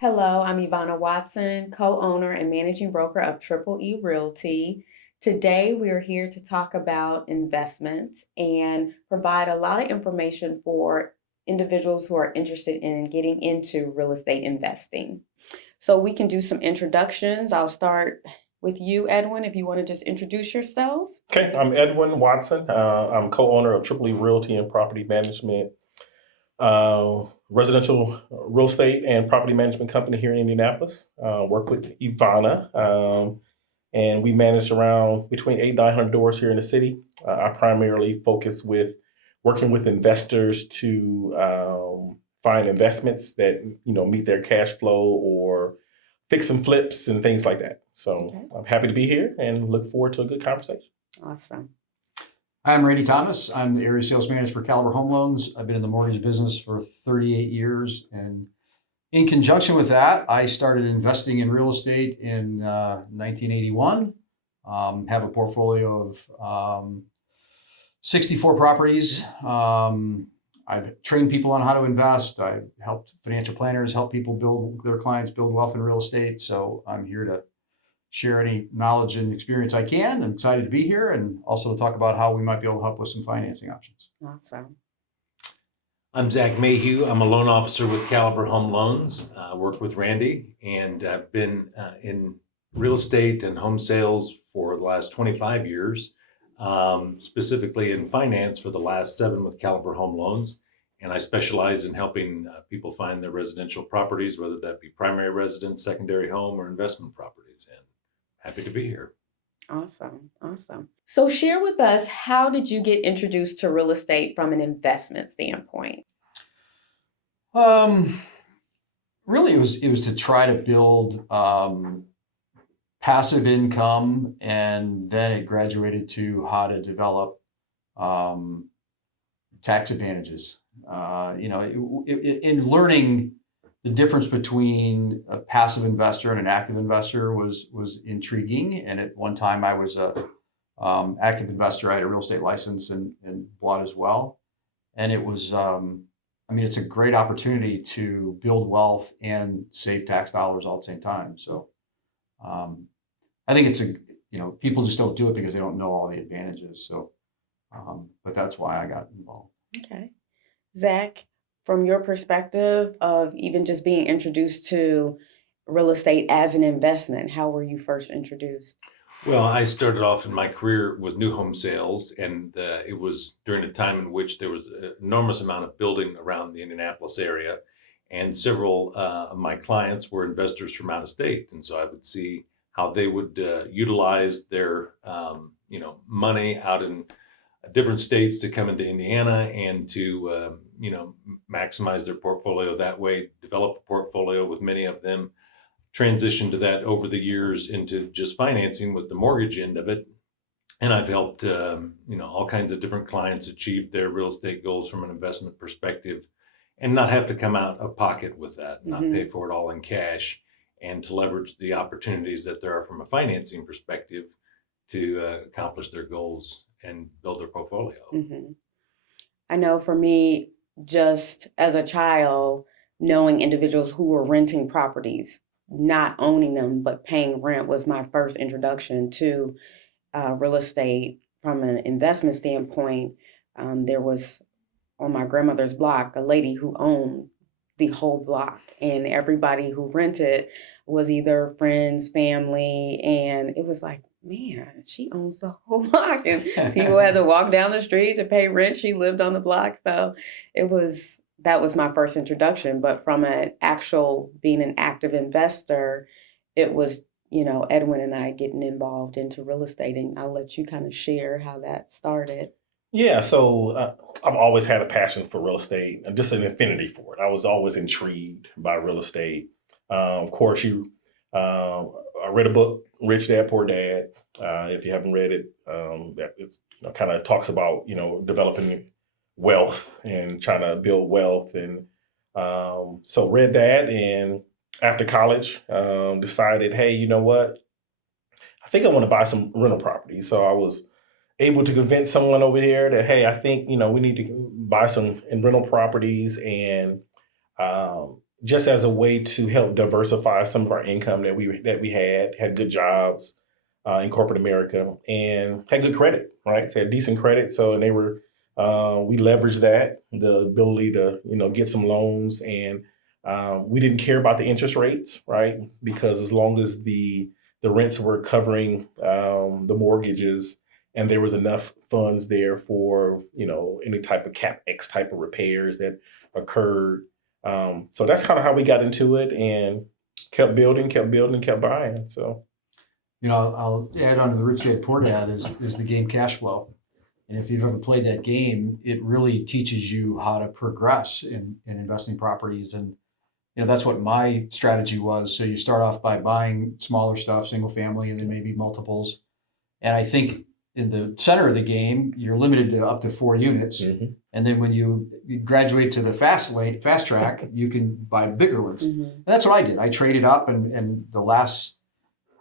Hello, I'm Evona Watson, co-owner and managing broker of Triple E Realty. Today, we are here to talk about investments and provide a lot of information for individuals who are interested in getting into real estate investing. So we can do some introductions. I'll start with you, Edwin, if you want to just introduce yourself. Okay, I'm Edwin Watson. I'm co-owner of Triple E Realty and Property Management, residential real estate and property management company here in Indianapolis. Work with Evona, and we manage around between 800 and 900 doors here in the city. I primarily focus with working with investors to find investments that meet their cash flow or fix and flips and things like that. So Okay, I'm happy to be here and look forward to a good conversation. awesome. I'm Randy Thomas. I'm the area sales manager for Caliber Home Loans. I've been in the mortgage business for 38 years. And in conjunction with that, I started investing in real estate in 1981. Have a portfolio of 64 properties. I've trained people on how to invest. I've helped financial planners help people build their clients build wealth in real estate. So I'm here to share any knowledge and experience I can. I'm excited to be here and also talk about how we might be able to help with some financing options. Awesome. I'm Zach Mayhew. I'm a loan officer with Caliber Home Loans. I work with Randy, and I've been in real estate and home sales for the last 25 years, specifically in finance for the last 7 with Caliber Home Loans. And I specialize in helping people find their residential properties, whether that be primary residence, secondary home, or investment properties. And happy to be here. Awesome. Awesome. So share with us, how did you get introduced to real estate from an investment standpoint? Um, Really, it was to try to build passive income, and then it graduated to how to develop um, tax advantages. In learning the difference between a passive investor and an active investor was intriguing. And at one time, I was a active investor. I had a real estate license and bought as well. And it was, it's a great opportunity to build wealth and save tax dollars all at the same time. So um, I think people just don't do it because they don't know all the advantages. So, but that's why I got involved. Okay. Zach, from your perspective of even just being introduced to real estate as an investment, how were you first introduced? Well, I started off in my career with new home sales, and it was during a time in which there was an enormous amount of building around the Indianapolis area, and several of my clients were investors from out of state, and so I would see how they would utilize their money out in different states to come into Indiana and to maximize their portfolio that way. Develop a portfolio with many of them, transitioned to that over the years into just financing with the mortgage end of it. And I've helped, all kinds of different clients achieve their real estate goals from an investment perspective and not have to come out of pocket with that, not pay for it all in cash, and to leverage the opportunities that there are from a financing perspective to accomplish their goals and build their portfolio. Mm-hmm. I know for me, just as a child, knowing individuals who were renting properties, not owning them, but paying rent was my first introduction to real estate from an investment standpoint. There was on my grandmother's block a lady who owned the whole block, and everybody who rented was either friends, family, and it was like, man, she owns the whole block, and people had to walk down the street to pay rent. She lived on the block, so that was my first introduction. But from an actual being an active investor, it was Edwin and I getting involved into real estate, and I'll let you kind of share how that started. Yeah, so I've always had a passion for real estate and just an affinity for it. I was always intrigued by real estate. Of course, I read a book, Rich Dad Poor Dad. If you haven't read it, that it's kind of talks about developing wealth and trying to build wealth, and so read that, and after college, decided, hey, you know what? I think I want to buy some rental property. So I was able to convince someone over here that, hey, I think we need to buy some in rental properties, and just as a way to help diversify some of our income that we had good jobs in corporate America, and had good credit, right? So had decent credit. So, and they were we leveraged that, the ability to get some loans, and we didn't care about the interest rates, right? Because as long as the rents were covering the mortgages, and there was enough funds there for any type of CapEx type of repairs that occurred. So that's kind of how we got into it, and kept building, kept buying. So I'll add on to the Rich Dad Poor Dad is the game cash flow. And if you've ever played that game, it really teaches you how to progress in investing properties. And that's what my strategy was. So you start off by buying smaller stuff, single family, and then maybe multiples. And I think in the center of the game, you're limited to up to 4 units. mm-hmm. And then when you graduate to the fast track, you can buy bigger ones. Mm-hmm. And that's what I did. I traded up, and the last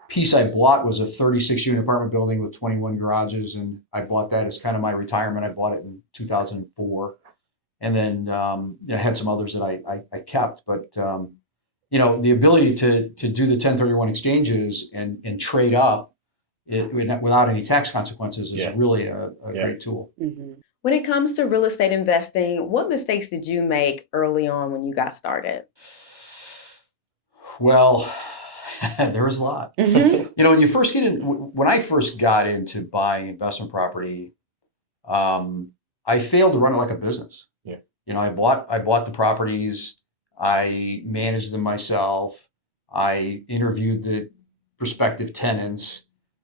piece I bought was a 36-unit apartment building with 21 garages. And I bought that as kind of my retirement. I bought it in 2004. And then I had some others that I kept. But, the ability to do the 1031 exchanges and trade up without any tax consequences is really a great tool. Mm-hmm. When it comes to real estate investing, what mistakes did you make early on when you got started? Well, there was a lot. Mm-hmm. When I first got into buying investment property, I failed to run it like a business. Yeah. I bought the properties, I managed them myself, I interviewed the prospective tenants,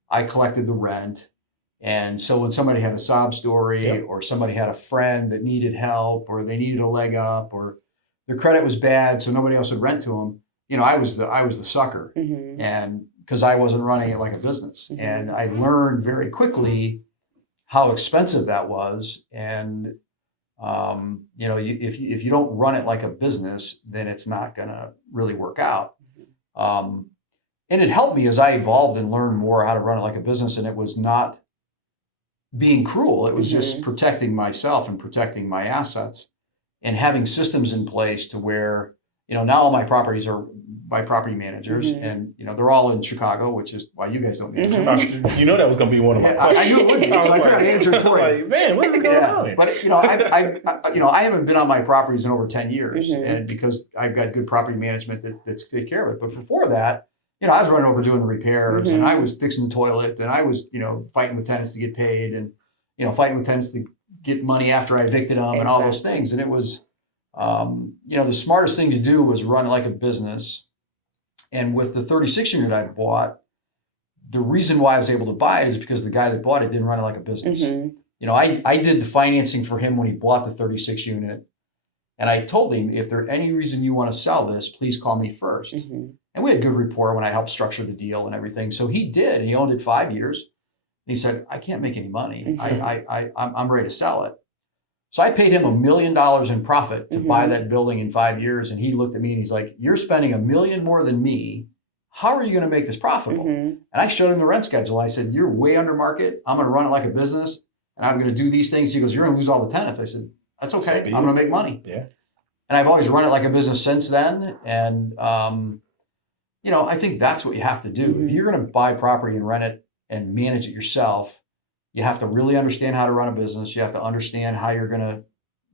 I collected the rent. And so when somebody had a sob story, or somebody had a friend that needed help, or they needed a leg up, or their credit was bad, so nobody else would rent to them, I was the sucker. Mm-hmm. And because I wasn't running it like a business. Mm-hmm. And I learned very quickly how expensive that was. And if you don't run it like a business, then it's not going to really work out. And it helped me as I evolved and learned more how to run it like a business. And it was not being cruel. It was just protecting myself and protecting my assets, and having systems in place to where, now all my properties are by property managers, and they're all in Chicago, which is why you guys don't manage them. That was going to be one of my questions. I knew it would be. So I tried to answer it for you. Like, man, what is going on? But I haven't been on my properties in over 10 years, and because I've got good property management that's take care of it. But before that, I was running over doing the repairs, and I was fixing the toilet, and I was fighting with tenants to get paid, and fighting with tenants to get money after I evicted them, and all those things. And it was the smartest thing to do was run it like a business. And with the 36 unit I bought, the reason why I was able to buy it is because the guy that bought it didn't run it like a business. I did the financing for him when he bought the 36 unit. And I told him, if there's any reason you want to sell this, please call me first. And we had good rapport when I helped structure the deal and everything. So he did. And he owned it 5 years. And he said, I can't make any money. I'm ready to sell it. So I paid him $1 million in profit to buy that building in 5 years. And he looked at me and he's like, you're spending $1 million more than me. How are you going to make this profitable? And I showed him the rent schedule. I said, you're way under market. I'm going to run it like a business, and I'm going to do these things. He goes, you're going to lose all the tenants. I said, that's okay. I'm going to make money. Yeah. And I've always run it like a business since then. And, I think that's what you have to do. If you're going to buy property and rent it and manage it yourself, you have to really understand how to run a business. You have to understand how you're going to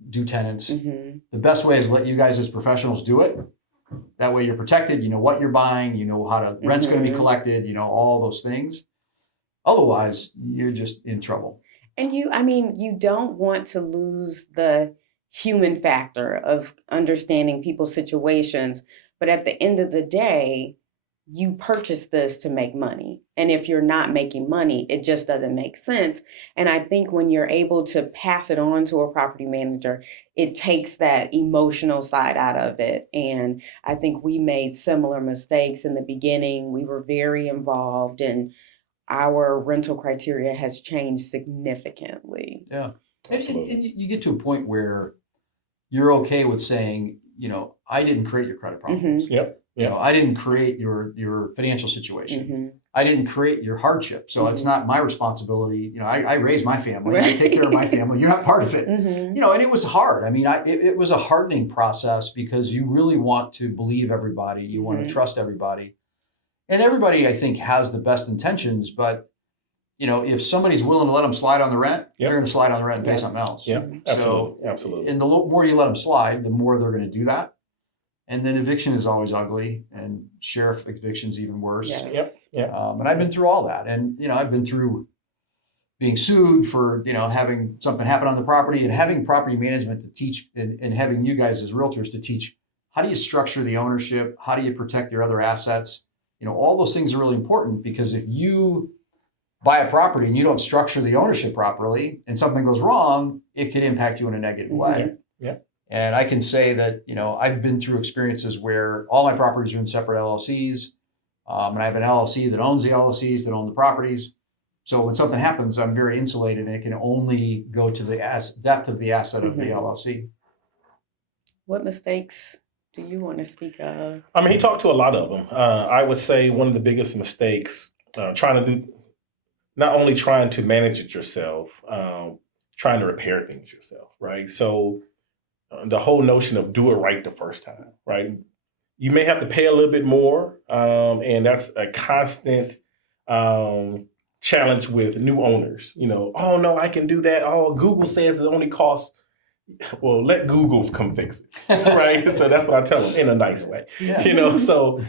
do tenants. The best way is let you guys as professionals do it. That way you're protected. You know what you're buying. You know how to rent's going to be collected. All those things. Otherwise, you're just in trouble. And you don't want to lose the human factor of understanding people's situations. But at the end of the day, you purchase this to make money. And if you're not making money, it just doesn't make sense. And I think when you're able to pass it on to a property manager, it takes that emotional side out of it. And I think we made similar mistakes in the beginning. We were very involved, and our rental criteria has changed significantly. Yeah. And you get to a point where you're okay with saying, I didn't create your credit problems. Yep. I didn't create your financial situation. I didn't create your hardship. So it's not my responsibility. You know, I raised my family. I take care of my family. You're not part of it. Mm-hmm. You know, and it was hard. I mean, it was a hardening process because you really want to believe everybody. You want to trust everybody. And everybody, I think, has the best intentions. But, you know, if somebody's willing to let them slide on the rent, they're going to slide on the rent and pay something else. Yeah, absolutely. So, absolutely. and the more you let them slide, the more they're going to do that. And then eviction is always ugly, and sheriff eviction's even worse. Yes. And I've been through all that. And, you know, I've been through being sued for, you know, having something happen on the property, and having property management to teach, and having you guys as realtors to teach, how do you structure the ownership? How do you protect your other assets? You know, all those things are really important, because if you buy a property and you don't structure the ownership properly and something goes wrong, it could impact you in a negative way. Yeah. And I can say that, you know, I've been through experiences where all my properties are in separate LLCs. And I have an LLC that owns the LLCs that own the properties. So when something happens, I'm very insulated, and it can only go to the depth of the asset of the LLC. What mistakes do you want to speak of? I mean, he talked to a lot of them. I would say one of the biggest mistakes, not only trying to manage it yourself, trying to repair things yourself, right? So the whole notion of do it right the first time, right? You may have to pay a little bit more, and that's a constant challenge with new owners. You know, oh no, I can do that. Oh, Google says it only costs. Well, let Google come fix it, right? So that's what I tell them in a nice way. You know, so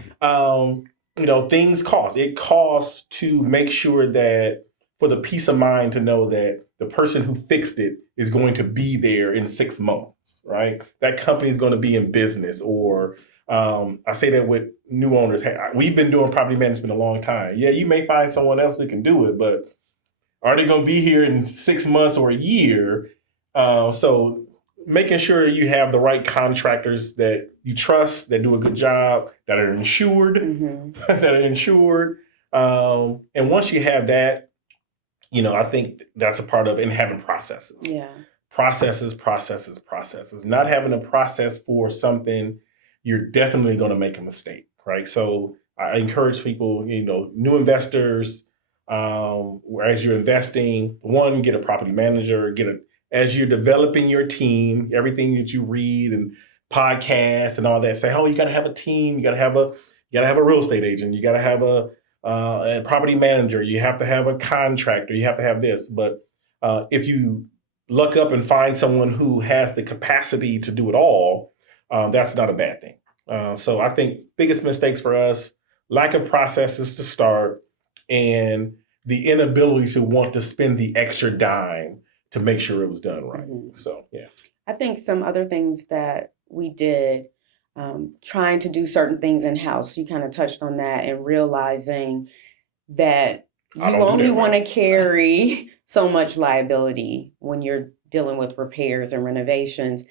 you know, things cost. It costs to make sure that, for the peace of mind to know that the person who fixed it is going to be there in 6 months, right? That company is going to be in business. Or I say that with new owners. Hey, we've been doing property management a long time. Yeah, you may find someone else who can do it, but are they going to be here in 6 months or a year? So making sure you have the right contractors that you trust, that do a good job, that are insured, and once you have that, you know, I think that's a part of, and having processes. Yeah. Processes. Not having a process for something, you're definitely going to make a mistake, right? So I encourage people, you know, new investors, as you're investing, one, get a property manager, as you're developing your team, everything that you read and podcasts and all that, say, oh, you got to have a team, you got to have a real estate agent, you got to have a property manager, you have to have a contractor, you have to have this. But if you luck up and find someone who has the capacity to do it all, that's not a bad thing. So I think biggest mistakes for us, lack of processes to start, and the inability to want to spend the extra dime to make sure it was done right. So, yeah. I think some other things that we did, trying to do certain things in-house, you kind of touched on that, and realizing that you only want to carry so much liability when you're dealing with repairs and renovations.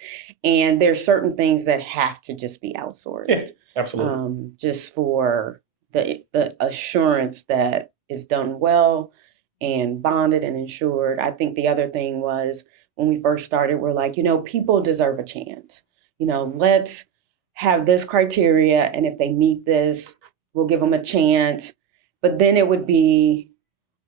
And there's certain things that have to just be outsourced. Yeah, absolutely. Just for the assurance that it's done well and bonded and insured. I think the other thing was, when we first started, we're like, you know, people deserve a chance. You know, let's have this criteria, and if they meet this, we'll give them a chance. But then it would be,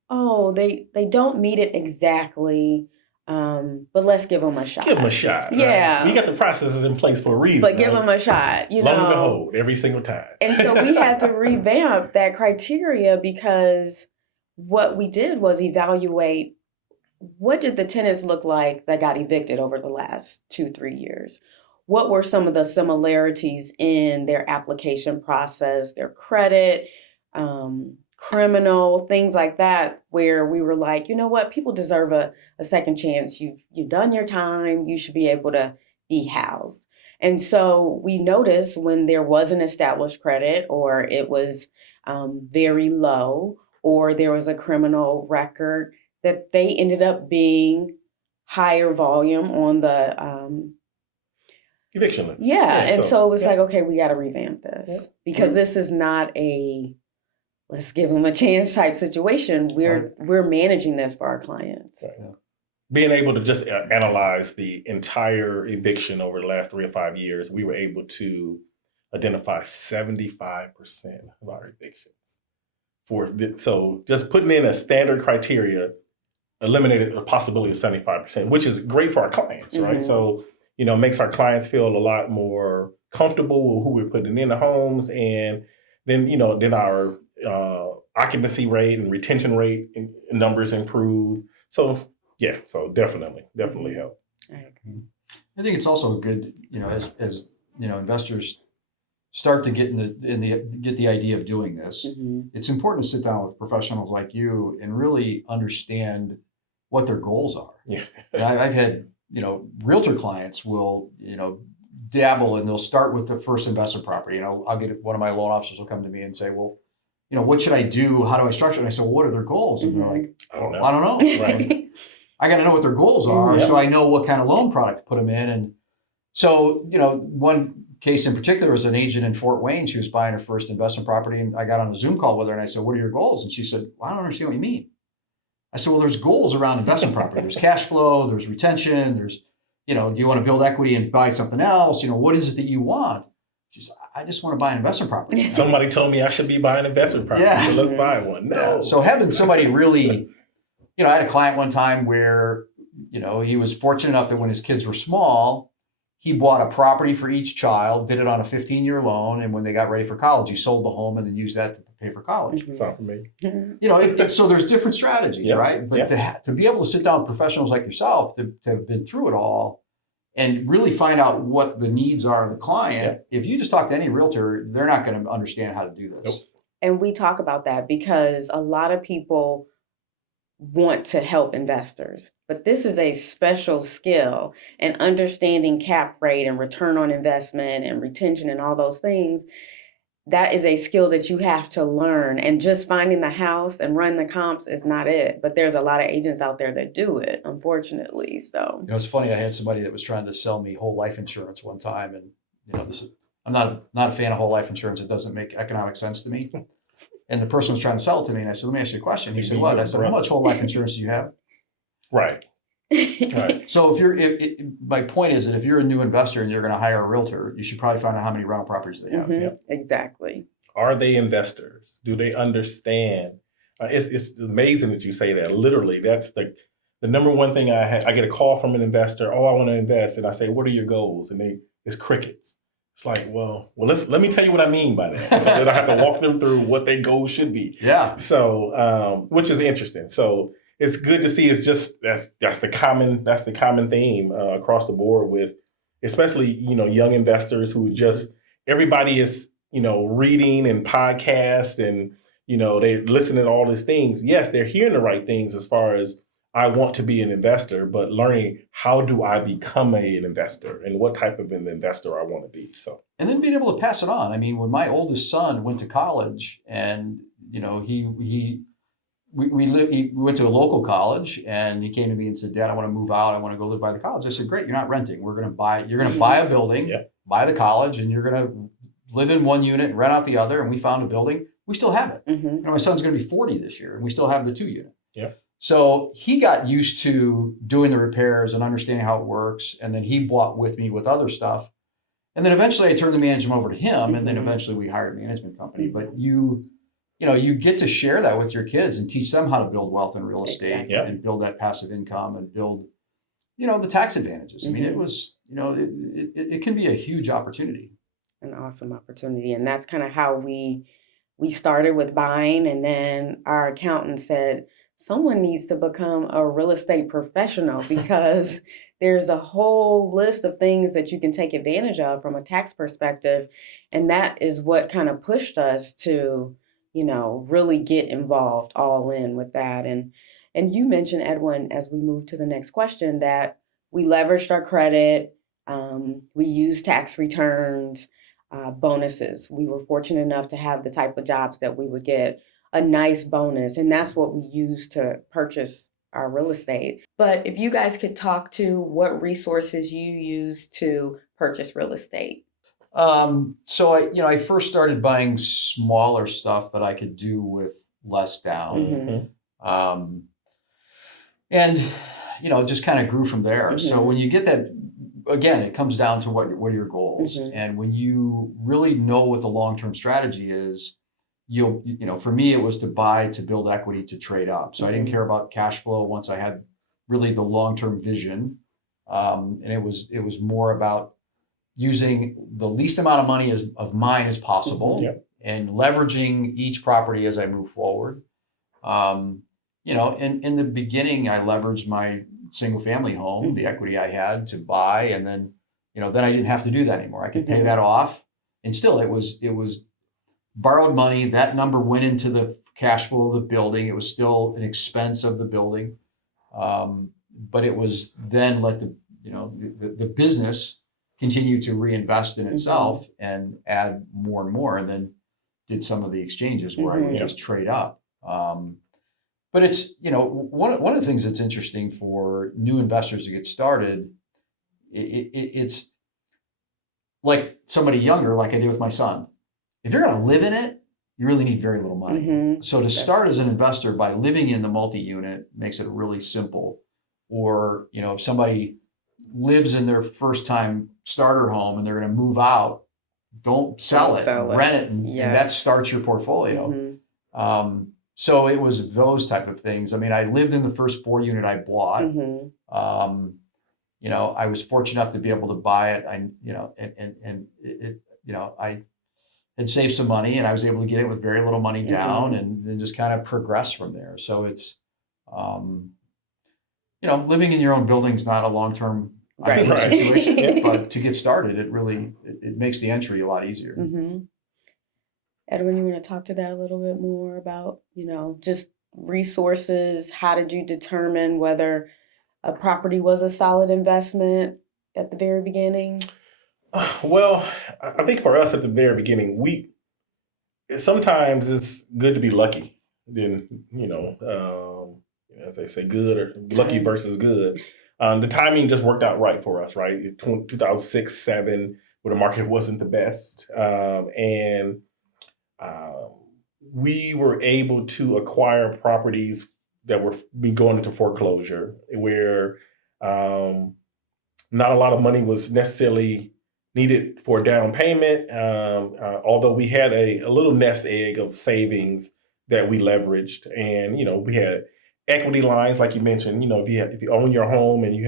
oh, they don't meet it exactly, but let's give them a shot. Give them a shot. Yeah. Right? We got the processes in place for a reason. But give them a shot, you know. Lo and behold, every single time. And so we had to revamp that criteria, because what we did was evaluate, what did the tenants look like that got evicted over the last 2-3 years? What were some of the similarities in their application process, their credit, criminal, things like that, where we were like, you know what, people deserve a second chance. You've done your time. You should be able to be housed. And so we noticed when there was an established credit, or it was very low, or there was a criminal record, that they ended up being higher volume on the eviction list. Yeah. And so it was like, okay, we got to revamp this, because this is not a let's give them a chance type situation. We're managing this for our clients. Right. Yeah. Being able to just analyze the entire eviction over the last 3 or 5 years, we were able to identify 75% of our evictions So just putting in a standard criteria eliminated the possibility of 75%, which is great for our clients, right? Mhm. So, makes our clients feel a lot more comfortable with who we're putting in the homes. And then, then our occupancy rate and retention rate numbers improve. So, yeah, so definitely help. Right. I think it's also good, as investors start to get get the idea of doing this. Mhm. It's important to sit down with professionals like you and really understand what their goals are. Yeah. And I've had, realtor clients will, dabble and they'll start with the first investment property. I'll get one of my loan officers will come to me and say, well, what should I do? How do I structure it? And I say, well, what are their goals? And they're like, I don't know. I don't know. Right. I got to know what their goals are Mhm. so I know what kind of loan product to put them in. And so, one case in particular was an agent in Fort Wayne. She was buying her first investment property, and I got on a Zoom call with her and I said, what are your goals? And she said, well, I don't understand what you mean. I said, well, there's goals around investment property. There's cash flow, there's retention, there's, do you want to build equity and buy something else? What is it that you want? She said, I just want to buy an investment property. Somebody told me I should be buying investment property, Yeah. so let's buy one. No. Yeah. So having somebody really, I had a client one time where, he was fortunate enough that when his kids were small, he bought a property for each child, did it on a 15-year loan. And when they got ready for college, he sold the home and then used that to pay for college. Mhm. Sound familiar? So there's different strategies, Yeah, right? But to be able to sit down with professionals like yourself to have been through it all and really find out what the needs are of the client. If you just talk to any realtor, they're not going to understand how to do this. Nope. And we talk about that because a lot of people want to help investors, but this is a special skill, and understanding cap rate and return on investment and retention and all those things. That is a skill that you have to learn, and just finding the house and run the comps is not it. But there's a lot of agents out there that do it, unfortunately. So It's funny. I had somebody that was trying to sell me whole life insurance one time, and I'm not a fan of whole life insurance. It doesn't make economic sense to me. And the person was trying to sell it to me, and I said, "Let me ask you a question." He said, "What?" I said, "How much whole life insurance do you have?" Right. Right. So my point is that if you're a new investor and you're going to hire a realtor, you should probably find out how many rental properties they have. Mhm. Yep. Exactly. Are they investors? Do they understand? It's amazing that you say that. Literally, that's the number one thing I get a call from an investor. Oh, I want to invest, and I say, "What are your goals?" And it's crickets. It's like, well, let me tell you what I mean by that. So then I have to walk them through what their goals should be. Yeah. So, which is interesting. So it's good to see. It's just that's the common theme across the board with, especially young investors who just everybody is reading and podcast and they listen to all these things. Yes, they're hearing the right things as far as I want to be an investor, but learning how do I become an investor and what type of an investor I want to be. So and then being able to pass it on. I mean, when my oldest son went to college, and he went to a local college, and he came to me and said, "Dad, I want to move out. I want to go live by the college." I said, "Great, you're not renting. You're going to buy a building, buy the college, and you're going to live in one unit and rent out the other." And we found a building. We still have it. Mhm. My son's going to be 40 this year, and we still have the 2-unit. Yeah. So he got used to doing the repairs and understanding how it works. And then he bought with me with other stuff. And then eventually I turned the management over to him. And then eventually we hired a management company. But you get to share that with your kids and teach them how to build wealth in real estate. Exactly. And build that passive income and build, the tax advantages. I mean, it was, it can be a huge opportunity. An awesome opportunity. And that's kind of how we started with buying. And then our accountant said, someone needs to become a real estate professional because there's a whole list of things that you can take advantage of from a tax perspective. And that is what kind of pushed us to, really get involved all in with that. And you mentioned, Edwin, as we move to the next question, that we leveraged our credit, we used tax returns, bonuses. We were fortunate enough to have the type of jobs that we would get a nice bonus, and that's what we use to purchase our real estate. But if you guys could talk to what resources you use to purchase real estate. So I first started buying smaller stuff that I could do with less down. Mhm. And just kind of grew from there. So when you get that, again, it comes down to what are your goals. Mhm. And when you really know what the long-term strategy is, for me, it was to buy, to build equity, to trade up. So I didn't Mhm. care about cash flow once I had really the long-term vision. And it was more about using the least amount of money of mine as possible, Yeah. and leveraging each property as I move forward. In the beginning, I leveraged my single family home, the equity I had, to buy, and then I didn't have to do that anymore. I could pay Mhm. that off, and still it was borrowed money. That number went into the cash flow of the building. It was still an expense of the building, but it was then let the business continue to reinvest in itself and add more and more, and then did some of the exchanges where I would Mhm. just trade up. But it's one of the things that's interesting for new investors to get started. It's like somebody younger, like I did with my son. If you're going to live in it, you really need very little money. Mhm. So to start as an investor by living in the multi-unit makes it really simple. Or, if somebody lives in their first time starter home and they're going to move out, don't sell it, sell it. rent it, and that Yes. starts your portfolio. Mhm. So it was those type of things. I mean, I lived in the first 4 unit I bought. Mhm. I was fortunate enough to be able to buy it. I had saved some money, and I was able to get it with very little money down, and then just kind of progress from there. So it's, living in your own building is not a long-term Right. ideal Right. situation, Yeah. but to get started, it makes the entry a lot easier. Mhm. Edwin, you want to talk to that a little bit more about, just resources? How did you determine whether a property was a solid investment at the very beginning? Well, I think for us at the very beginning, sometimes it's good to be lucky than as they say, good or lucky Time. versus good. The timing just worked out right for us, right? 2006, 7, where the market wasn't the best, and um, we were able to acquire properties that were be going into foreclosure, where um, not a lot of money was necessarily needed for a down payment. Although we had a little nest egg of savings that we leveraged, and we had equity lines, like you mentioned. If you own your home and you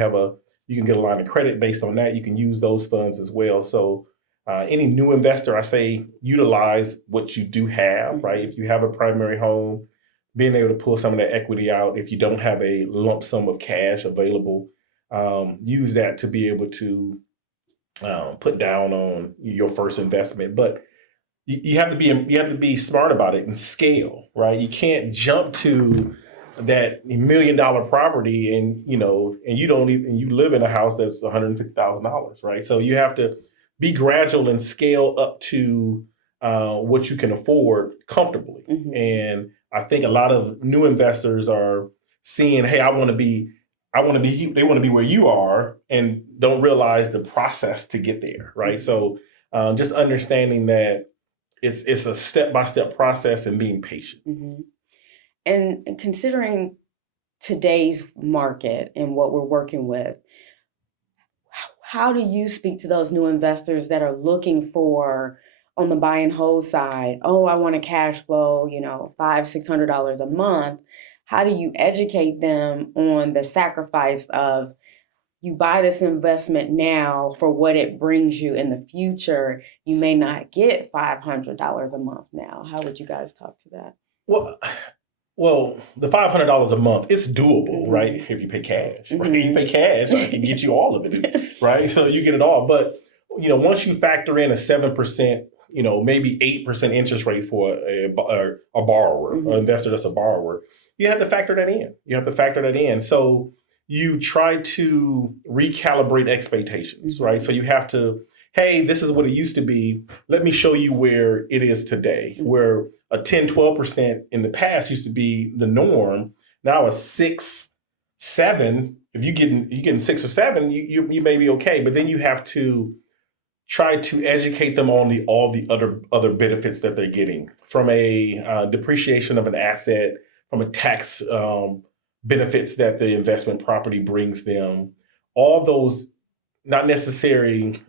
can get a line of credit based on that. You can use those funds as well. So any new investor, I say utilize what you do have. Right, if you have a primary home, being able to pull some of that equity out. If you don't have a lump sum of cash available, use that to be able to put down on your first investment. But you have to be smart about it and scale, right? You can't jump to that $1 million property and you don't even you live in a house that's $150,000, right? So you have to be gradual and scale up to what you can afford comfortably. Mhm. And I think a lot of new investors are seeing, hey, they want to be where you are, and don't realize the process to get there, right? So just understanding that it's a step-by-step process and being patient. Mhm. And considering today's market and what we're working with, how do you speak to those new investors that are looking for, on the buy and hold side, oh, I want a cash flow, $500-$600 a month? How do you educate them on the sacrifice of, you buy this investment now for what it brings you in the future? You may not get $500 a month now. How would you guys talk to that? Well, the $500 a month, it's doable, right? Mhm. If you pay cash, right? You Mhm. pay cash, I can get you all of it, right? So you get it all. But once you factor in a 7%, maybe 8% interest rate for a borrower, an Mhm. investor that's a borrower, you have to factor that in. So you try to recalibrate expectations, right? So you have to, hey, this is what it used to be. Let me show you where it is today, Mhm. where a 10-12% in the past used to be the norm. Now a 6-7, if you getting 6 or 7, you may be okay. But then you have to try to educate them on all the other benefits that they're getting from a depreciation of an asset, from a tax benefits that the investment property brings them. All those not necessary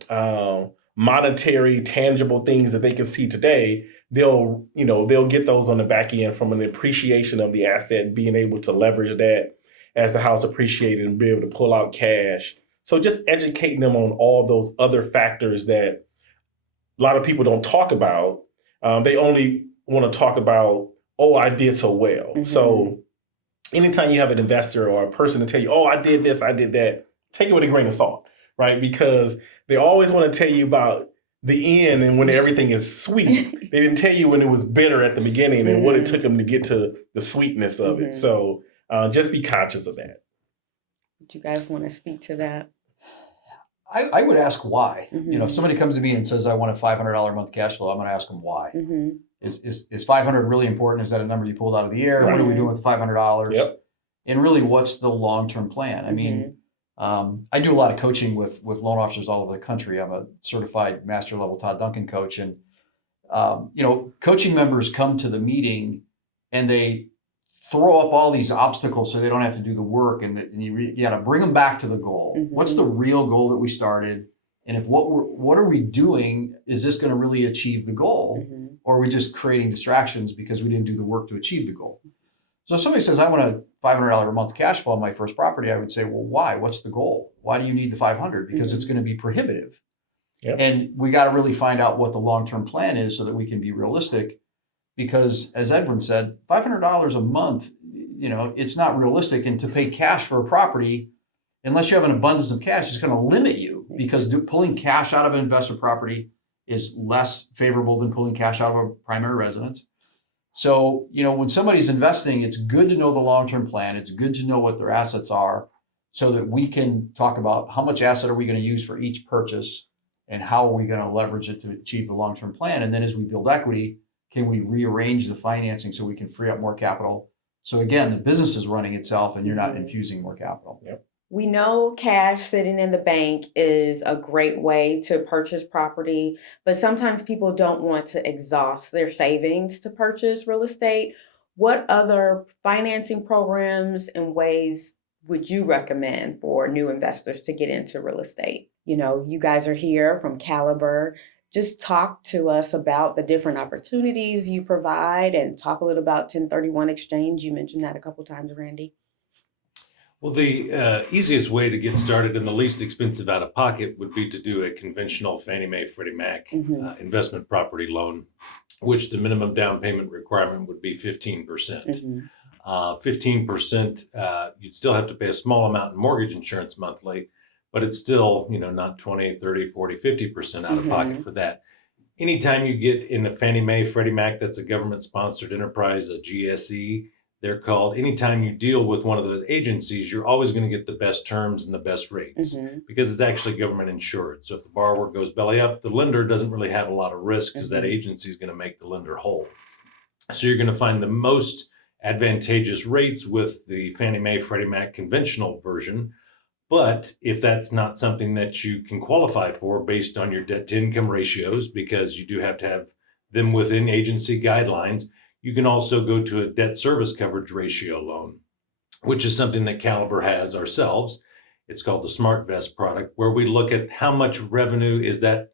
monetary tangible things that they can see today, they'll get those on the back end from an appreciation of the asset and being able to leverage that as the house appreciated and be able to pull out cash. So just educating them on all those other factors that a lot of people don't talk about. They only want to talk about, oh, I did so well. Mm-hmm. So anytime you have an investor or a person to tell you, oh, I did this, I did that, take it with a grain of salt, right? Because they always want to tell you about the end and when everything is sweet. They didn't tell you when it was bitter at the beginning and what it took them to get to the sweetness of it. So just be conscious of that. Do you guys want to speak to that? I would ask why. Mm-hmm. You know, if somebody comes to me and says, I want a $500 a month cash flow, I'm going to ask them why. Mm-hmm. Is 500 really important? Is that a number you pulled out of the air? Right. What are we doing with $500? Yep. And really, what's the long-term plan? I mean, I do a lot of coaching with loan officers all over the country. I'm a certified master level Todd Duncan coach. And, coaching members come to the meeting and they throw up all these obstacles so they don't have to do the work. And you got to bring them back to the goal. Mm-hmm. What's the real goal that we started? And if what are we doing? Is this going to really achieve the goal? Mm-hmm. Or are we just creating distractions because we didn't do the work to achieve the goal? So if somebody says, I want a $500 a month cash flow on my first property, I would say, well, why? What's the goal? Why do you need the 500? Because it's going to be prohibitive. Yep. And we got to really find out what the long-term plan is so that we can be realistic. Because as Edwin said, $500 a month, it's not realistic. And to pay cash for a property, unless you have an abundance of cash, is going to limit you because pulling cash out of an investment property is less favorable than pulling cash out of a primary residence. So, when somebody's investing, it's good to know the long-term plan. It's good to know what their assets are so that we can talk about how much asset are we going to use for each purchase and how are we going to leverage it to achieve the long-term plan. And then as we build equity, can we rearrange the financing so we can free up more capital? So again, the business is running itself and you're not infusing more capital. Yep. We know cash sitting in the bank is a great way to purchase property, but sometimes people don't want to exhaust their savings to purchase real estate. What other financing programs and ways would you recommend for new investors to get into real estate? You guys are here from Caliber. Just talk to us about the different opportunities you provide and talk a little about 1031 exchange. You mentioned that a couple times, Randy. Well, the easiest way to get started and the least expensive out of pocket would be to do a conventional Fannie Mae, Freddie Mac investment property loan, which the minimum down payment requirement would be 15%. 15%, you'd still have to pay a small amount in mortgage insurance monthly, but it's still, not 20, 30, 40, 50% out of pocket for that. Anytime you get in a Fannie Mae, Freddie Mac, that's a government-sponsored enterprise, a GSE, they're called. Anytime you deal with one of those agencies, you're always going to get the best terms and the best rates because it's actually government insured. So if the borrower goes belly up, the lender doesn't really have a lot of risk because that agency is going to make the lender whole. So you're going to find the most advantageous rates with the Fannie Mae, Freddie Mac conventional version. But if that's not something that you can qualify for based on your debt to income ratios, because you do have to have them within agency guidelines, you can also go to a debt service coverage ratio loan, which is something that Caliber has ourselves. It's called the SmartVest product, where we look at how much revenue is that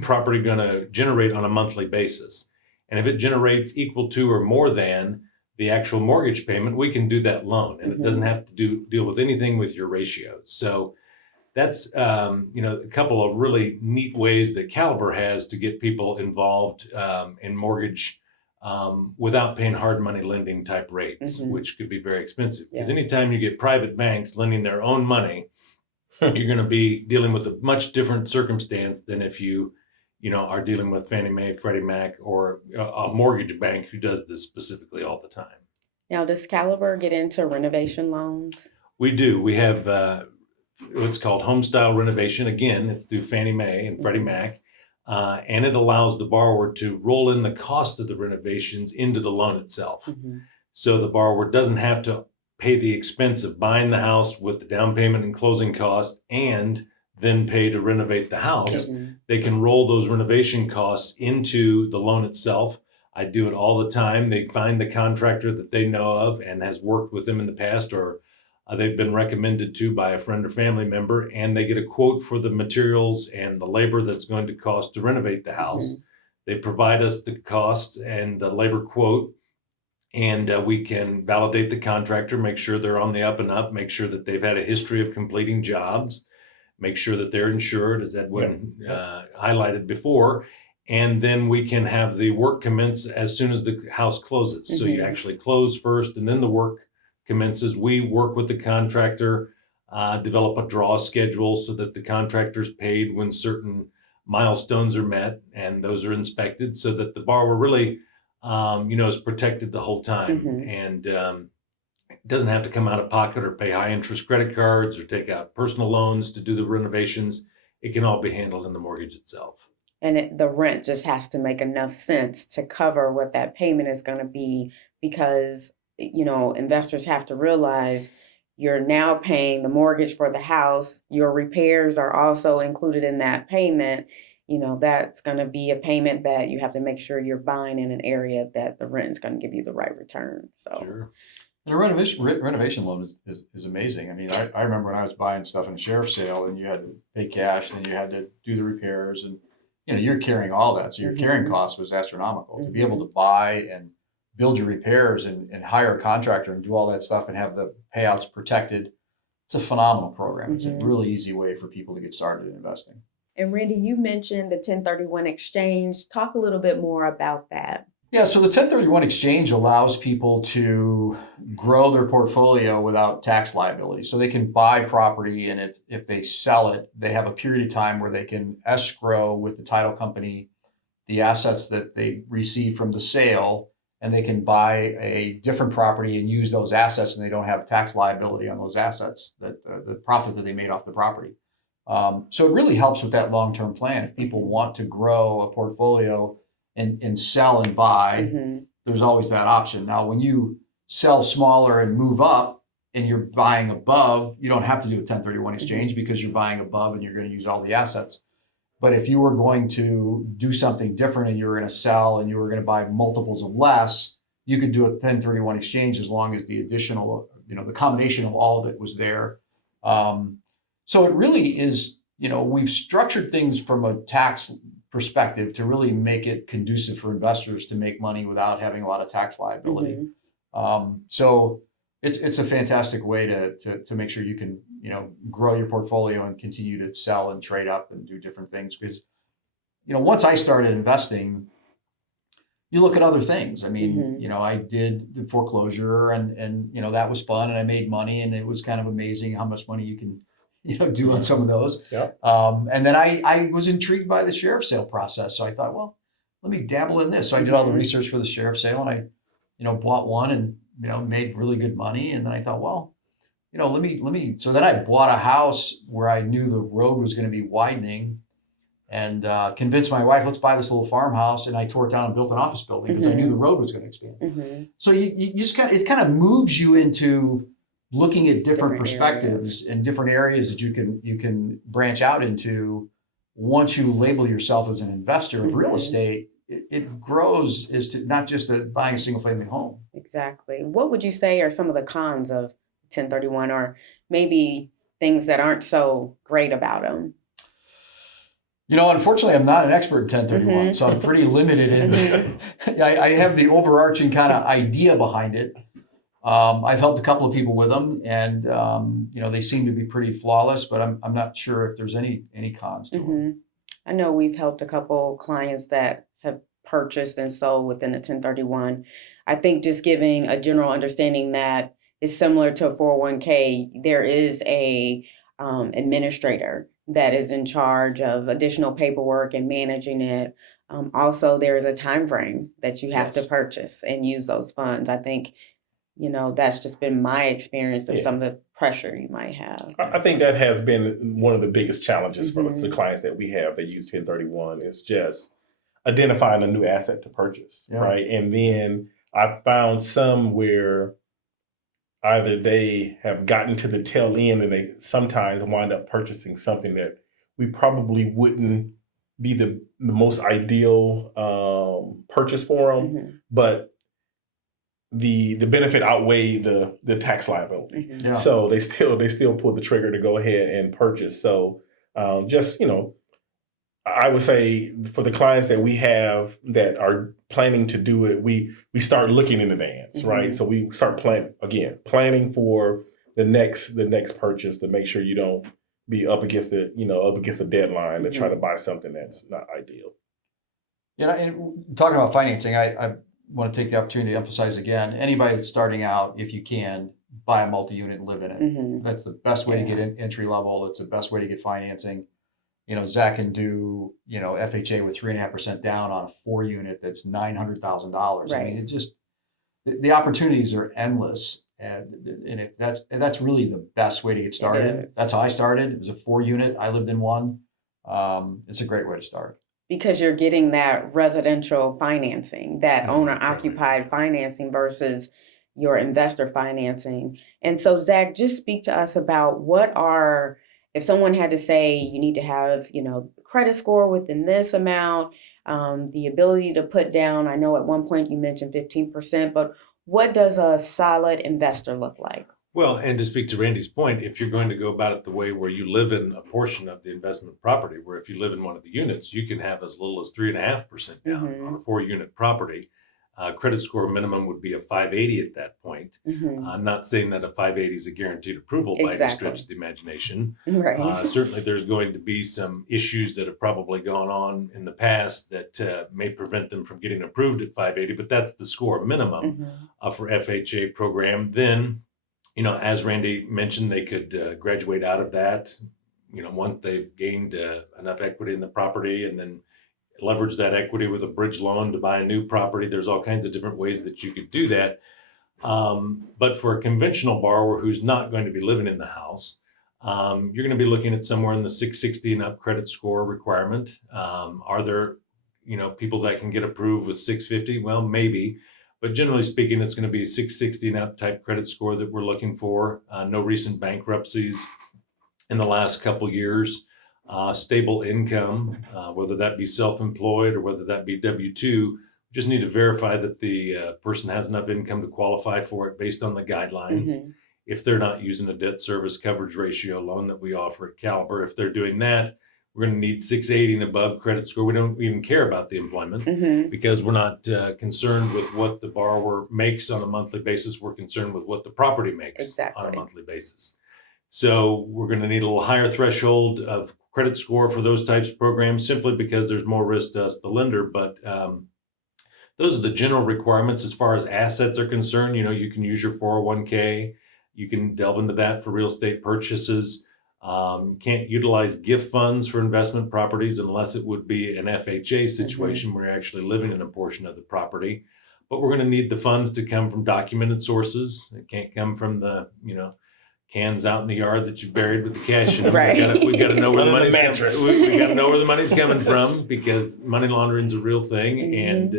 property going to generate on a monthly basis. And if it generates equal to or more than the actual mortgage payment, we can do that loan. And it doesn't have to deal with anything with your ratios. So that's a couple of really neat ways that Caliber has to get people involved in mortgage without paying hard money lending type rates, which could be very expensive. Because anytime you get private banks lending their own money, you're going to be dealing with a much different circumstance than if you are dealing with Fannie Mae, Freddie Mac, or a mortgage bank who does this specifically all the time. Now, does Caliber get into renovation loans? We do. We have what's called home style renovation. Again, it's through Fannie Mae and Freddie Mac. And it allows the borrower to roll in the cost of the renovations into the loan itself. So the borrower doesn't have to pay the expense of buying the house with the down payment and closing costs and then pay to renovate the house. They can roll those renovation costs into the loan itself. I do it all the time. They find the contractor that they know of and has worked with them in the past, or they've been recommended to by a friend or family member, and they get a quote for the materials and the labor that's going to cost to renovate the house. They provide us the costs and the labor quote, and we can validate the contractor, make sure they're on the up and up, make sure that they've had a history of completing jobs, make sure that they're insured, as Edwin highlighted before. And then we can have the work commence as soon as the house closes. So you actually close first and then the work commences. We work with the contractor, develop a draw schedule so that the contractor's paid when certain milestones are met, and those are inspected so that the borrower really, is protected the whole time. And doesn't have to come out of pocket or pay high interest credit cards or take out personal loans to do the renovations. It can all be handled in the mortgage itself. And the rent just has to make enough sense to cover what that payment is going to be, because, investors have to realize you're now paying the mortgage for the house. Your repairs are also included in that payment. That's going to be a payment that you have to make sure you're buying in an area that the rent is going to give you the right return. So. Sure. And a renovation loan is amazing. I mean, I remember when I was buying stuff in a sheriff's sale, and you had to pay cash, and you had to do the repairs, and you're carrying all that. So your carrying cost was astronomical. To be able to buy and build your repairs and hire a contractor and do all that stuff and have the payouts protected, it's a phenomenal program. It's a really easy way for people to get started in investing. And Randy, you mentioned the 1031 exchange. Talk a little bit more about that. Yeah, so the 1031 exchange allows people to grow their portfolio without tax liability. So they can buy property, and if they sell it, they have a period of time where they can escrow with the title company the assets that they receive from the sale, and they can buy a different property and use those assets, and they don't have tax liability on those assets, that the profit that they made off the property. So it really helps with that long-term plan. If people want to grow a portfolio and sell and buy, there's always that option. Now, when you sell smaller and move up and you're buying above, you don't have to do a 1031 exchange because you're buying above and you're going to use all the assets. But if you were going to do something different and you were going to sell and you were going to buy multiples of less, you could do a 1031 exchange as long as the additional, the combination of all of it was there. So it really is, we've structured things from a tax perspective to really make it conducive for investors to make money without having a lot of tax liability. So it's a fantastic way to make sure you can, grow your portfolio and continue to sell and trade up and do different things. Because, once I started investing, you look at other things. I mean, I did the foreclosure and that was fun, and I made money, and it was kind of amazing how much money you can do on some of those. Yeah. And then I was intrigued by the sheriff's sale process. So I thought, well, let me dabble in this. So I did all the research for the sheriff's sale, and I, bought one and, made really good money. And then I thought, well, let me, so then I bought a house where I knew the road was going to be widening, and convinced my wife, let's buy this little farmhouse. And I tore it down and built an office building because I knew the road was going to expand. So you just it kind of moves you into looking at different perspectives and different areas that you can branch out into. Once you label yourself as an investor of real estate, it grows is to not just buying a single family home. Exactly. What would you say are some of the cons of 1031, or maybe things that aren't so great about them? Unfortunately, I'm not an expert in 1031, so I'm pretty limited in. I have the overarching kind of idea behind it. I've helped a couple of people with them, and they seem to be pretty flawless. But I'm not sure if there's any cons to them. I know we've helped a couple clients that have purchased and sold within the 1031. I think just giving a general understanding that is similar to a 401k. There is a administrator that is in charge of additional paperwork and managing it. Also, there is a time frame that you have to purchase and use those funds. I think, that's just been my experience of some of the pressure you might have. I think that has been one of the biggest challenges for the clients that we have that use 1031. It's just identifying a new asset to purchase, right? And then I found some where either they have gotten to the tail end and they sometimes wind up purchasing something that we probably wouldn't be the most ideal purchase for them, but the benefit outweigh the tax liability. So they still pull the trigger to go ahead and purchase. So I would say for the clients that we have that are planning to do it, we start looking in advance, right? So we start planning for the next purchase to make sure you don't be up against a deadline to try to buy something that's not ideal. Yeah, and talking about financing, I want to take the opportunity to emphasize again, anybody that's starting out, if you can, buy a multi-unit and live in it. That's the best way to get entry level. It's the best way to get financing. Zach can do, FHA with 3.5% down on a 4-unit that's $900,000. I mean, it just, the opportunities are endless. And if that's really the best way to get started. That's how I started. It was a 4-unit. I lived in one. It's a great way to start. Because you're getting that residential financing, that owner occupied financing versus your investor financing. And so, Zach, just speak to us about if someone had to say you need to have, credit score within this amount, the ability to put down, I know at one point you mentioned 15%, but what does a solid investor look like? Well, and to speak to Randy's point, if you're going to go about it the way where you live in a portion of the investment property, where if you live in one of the units, you can have as little as 3.5% down on a 4-unit property. Credit score minimum would be a 580 at that point. I'm not saying that a 580 is a guaranteed approval by any stretch of the imagination. Certainly there's going to be some issues that have probably gone on in the past that may prevent them from getting approved at 580, but that's the score minimum for FHA program. Then, as Randy mentioned, they could graduate out of that, once they've gained enough equity in the property, and then leverage that equity with a bridge loan to buy a new property. There's all kinds of different ways that you could do that. But for a conventional borrower who's not going to be living in the house, you're going to be looking at somewhere in the 660 and up credit score requirement. Are there, people that can get approved with 650? Well, maybe. But generally speaking, it's going to be 660 and up type credit score that we're looking for. No recent bankruptcies in the last couple years. Stable income, whether that be self-employed or whether that be W-2, just need to verify that the person has enough income to qualify for it based on the guidelines. If they're not using a debt service coverage ratio loan that we offer at Caliber, if they're doing that, we're going to need 680 and above credit score. We don't even care about the employment because we're not concerned with what the borrower makes on a monthly basis. We're concerned with what the property makes on a monthly basis. So we're going to need a little higher threshold of credit score for those types of programs simply because there's more risk to us, the lender. But those are the general requirements as far as assets are concerned. You can use your 401k. You can delve into that for real estate purchases. Can't utilize gift funds for investment properties unless it would be an FHA situation where you're actually living in a portion of the property. But we're going to need the funds to come from documented sources. It can't come from the, cans out in the yard that you buried with the cash in them. We got to know where the money's coming. We got to know where the money's coming from because money laundering is a real thing, and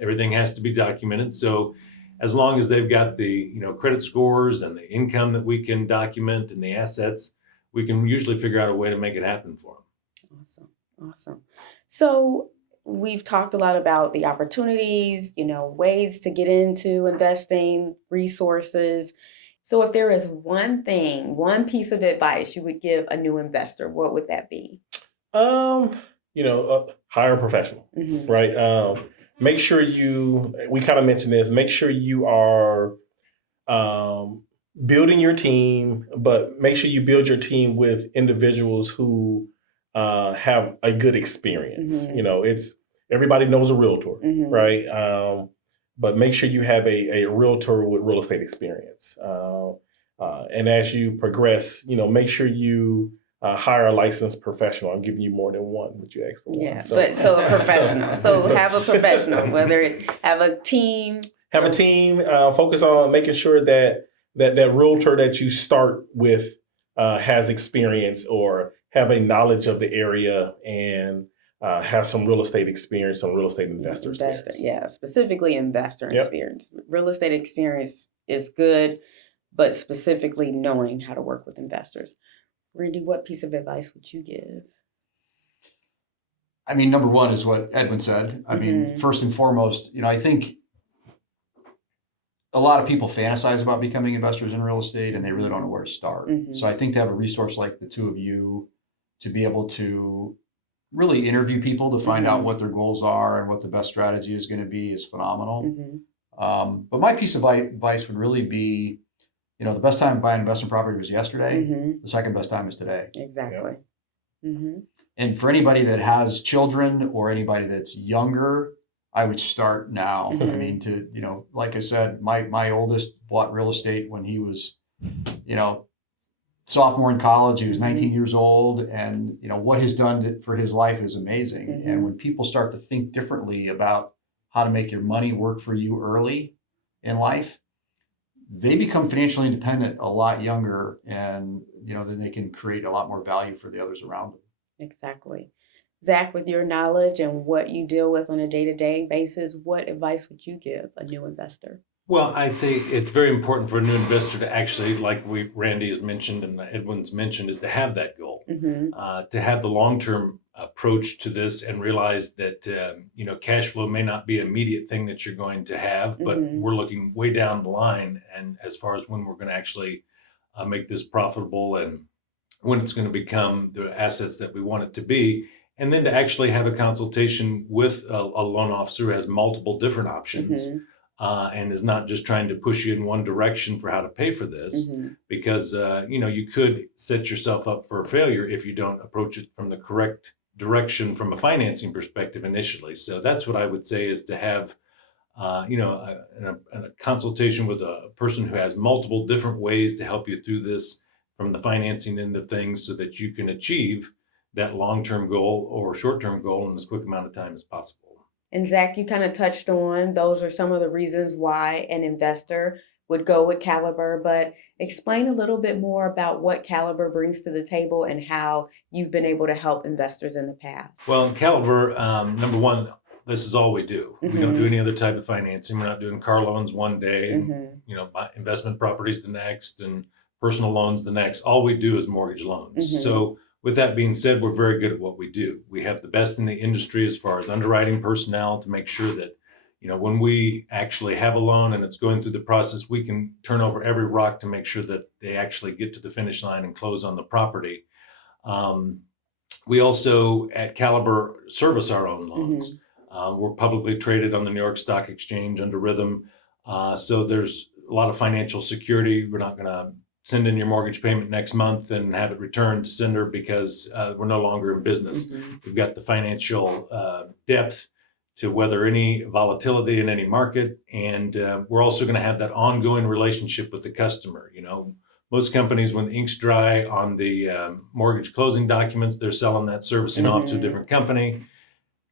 everything has to be documented. So, as long as they've got the credit scores and the income that we can document and the assets, we can usually figure out a way to make it happen for them. Awesome. So we've talked a lot about the opportunities, ways to get into investing, resources. So if there is one piece of advice you would give a new investor, what would that be? Hire a professional, right? Make sure we kind of mentioned this, make sure you are building your team, but make sure you build your team with individuals who have a good experience. Everybody knows a realtor, right? But make sure you have a realtor with real estate experience. And as you progress, make sure you hire a licensed professional. I'm giving you more than one, but you asked for one. Yeah, so a professional. So have a professional, whether it's have a team. Focus on making sure that realtor that you start with has experience or have a knowledge of the area and has some real estate experience, some real estate investor experience. Yeah, specifically investor experience. Real estate experience is good, but specifically knowing how to work with investors. Randy, what piece of advice would you give? I mean, number one is what Edwin said. I mean, first and foremost, I think a lot of people fantasize about becoming investors in real estate and they really don't know where to start. So I think to have a resource like the two of you to be able to really interview people to find out Mhm. what their goals are and what the best strategy is going to be is phenomenal. But my piece of advice would really be, the best time to buy an investment property was yesterday. Mhm. The second best time is today. Exactly. Mhm. And for anybody that has children or anybody that's younger, I would start now. I Mhm. mean, like I said, my oldest bought real estate when he was, you know, sophomore in college. He was 19 Mhm. years old, and what he's done for his life is amazing. Mhm. And when people start to think differently about how to make your money work for you early in life, they become financially independent a lot younger, and then they can create a lot more value for the others around them. Exactly. Zach, with your knowledge and what you deal with on a day-to-day basis, what advice would you give a new investor? Well, I'd say it's very important for a new investor to actually, like Randy has mentioned and Edwin's mentioned, is to have that goal, Mm-hmm. to have the long-term approach to this and realize that, cash flow may not be an immediate thing that you're going to have, but Mm-hmm. we're looking way down the line. And as far as when we're going to actually make this profitable and when it's going to become the assets that we want it to be. And then to actually have a consultation with a loan officer who has multiple different options, Mm-hmm. and is not just trying to push you in one direction for how to pay for this, Mm-hmm. because you could set yourself up for failure if you don't approach it from the correct direction from a financing perspective initially. So that's what I would say, is to have a consultation with a person who has multiple different ways to help you through this from the financing end of things, so that you can achieve that long-term goal or short-term goal in as quick amount of time as possible. And Zach, you kind of touched on those are some of the reasons why an investor would go with Caliber, but explain a little bit more about what Caliber brings to the table and how you've been able to help investors in the past. Well, Caliber, number one, this is all we do. We don't do any other type of financing. We're not doing car loans one day and investment properties the next and personal loans the next. All we do is mortgage loans. So with that being said, we're very good at what we do. We have the best in the industry as far as underwriting personnel to make sure that, when we actually have a loan and it's going through the process, we can turn over every rock to make sure that they actually get to the finish line and close on the property. We also, at Caliber, service our own loans. We're publicly traded on the New York Stock Exchange under Rhythm. So there's a lot of financial security. We're not going to send in your mortgage payment next month and have it returned to sender because we're no longer in business. We've got the financial depth to weather any volatility in any market. And we're also going to have that ongoing relationship with the customer. Most companies, when the ink's dry on the mortgage closing documents, they're selling that servicing off to a different company.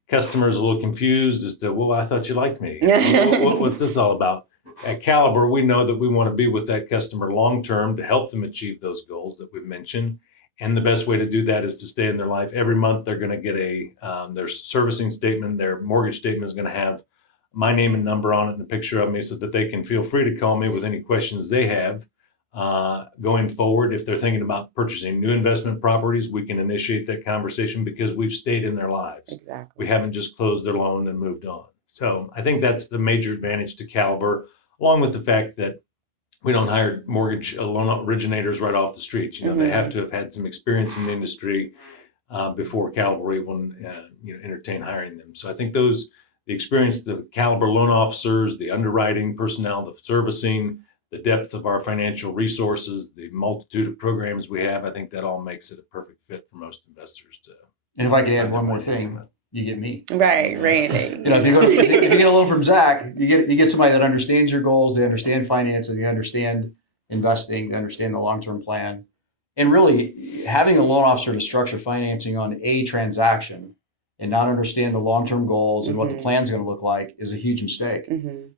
Customers are a little confused as to, well, I thought you liked me. What's this all about? At Caliber, we know that we want to be with that customer long-term to help them achieve those goals that we've mentioned. And the best way to do that is to stay in their life. Every month, they're going to get their servicing statement, their mortgage statement is going to have my name and number on it and a picture of me, so that they can feel free to call me with any questions they have. Going forward, if they're thinking about purchasing new investment properties, we can initiate that conversation because we've stayed in their lives. Exactly. We haven't just closed their loan and moved on. So I think that's the major advantage to Caliber, along with the fact that we don't hire mortgage loan originators right off the street. They have to have had some experience in the industry before Caliber even entertain hiring them. So I think the experience, the Caliber loan officers, the underwriting personnel, the servicing, the depth of our financial resources, the multitude of programs we have, I think that all makes it a perfect fit for most investors to. And if I could add one more thing, you get me. Right, Randy. If you get a loan from Zach, you get somebody that understands your goals, they understand finances, they understand investing, they understand the long-term plan. And really, having a loan officer to structure financing on a transaction and not understand the long-term goals and what the plan's going to look like is a huge mistake.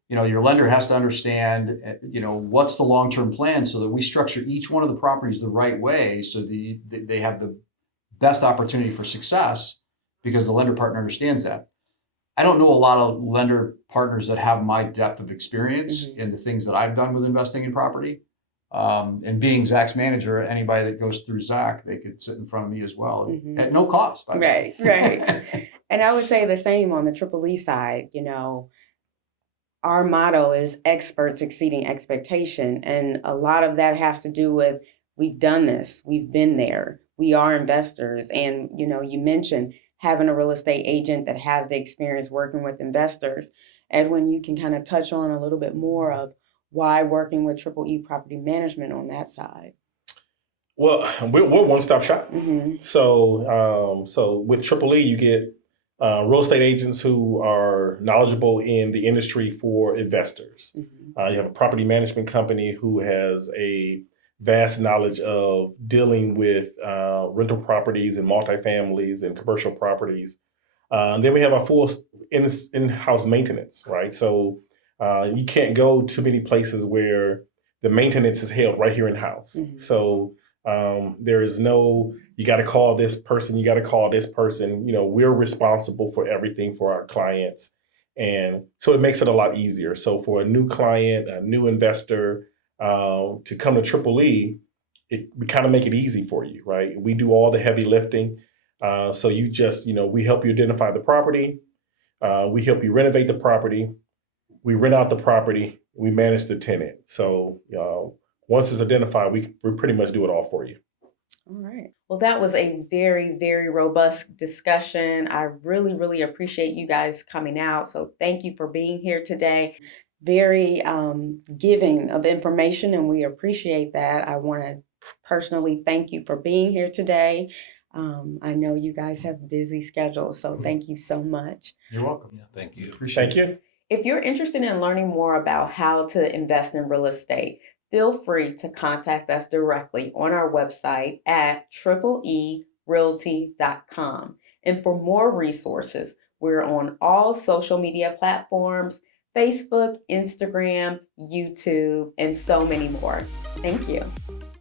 Your lender has to understand, what's the long-term plan, so that we structure each one of the properties the right way, so they have the best opportunity for success, because the lender partner understands that. I don't know a lot of lender partners that have my depth of experience in the things that I've done with investing in property. And being Zach's manager, anybody that goes through Zach, they could sit in front of me as well at no cost. Right. And I would say the same on the Triple E side. Our motto is experts exceeding expectation. And a lot of that has to do with, we've done this, we've been there, we are investors. And, you mentioned having a real estate agent that has the experience working with investors. Edwin, you can kind of touch on a little bit more of why working with Triple E Property Management on that side. Well, we're one-stop shop. Mm-hmm. So with Triple E, you get real estate agents who are knowledgeable in the industry for investors. Mm-hmm. You have a property management company who has a vast knowledge of dealing with rental properties and multifamilies and commercial properties. Then we have our full in-house maintenance, right? So you can't go to many places where the maintenance is held right here in-house. Mm-hmm. So there is no, you got to call this person, you got to call this person. We're responsible for everything for our clients. And so it makes it a lot easier. So for a new client, a new investor to come to Triple E, we kind of make it easy for you, right? We do all the heavy lifting. So you just, we help you identify the property. We help you renovate the property. We rent out the property. We manage the tenant. So once it's identified, we pretty much do it all for you. All right. Well, that was a very, very robust discussion. I really, really appreciate you guys coming out. So thank you for being here today. Very giving of information, and we appreciate that. I want to personally thank you for being here today. I know you guys have busy schedules, so thank you so much. You're welcome. Yeah, thank you. Appreciate Thank you. If you're interested in learning more about how to invest in real estate, feel free to contact us directly on our website at triple-e-realty.com. And for more resources, we're on all social media platforms, Facebook, Instagram, YouTube, and so many more. Thank you.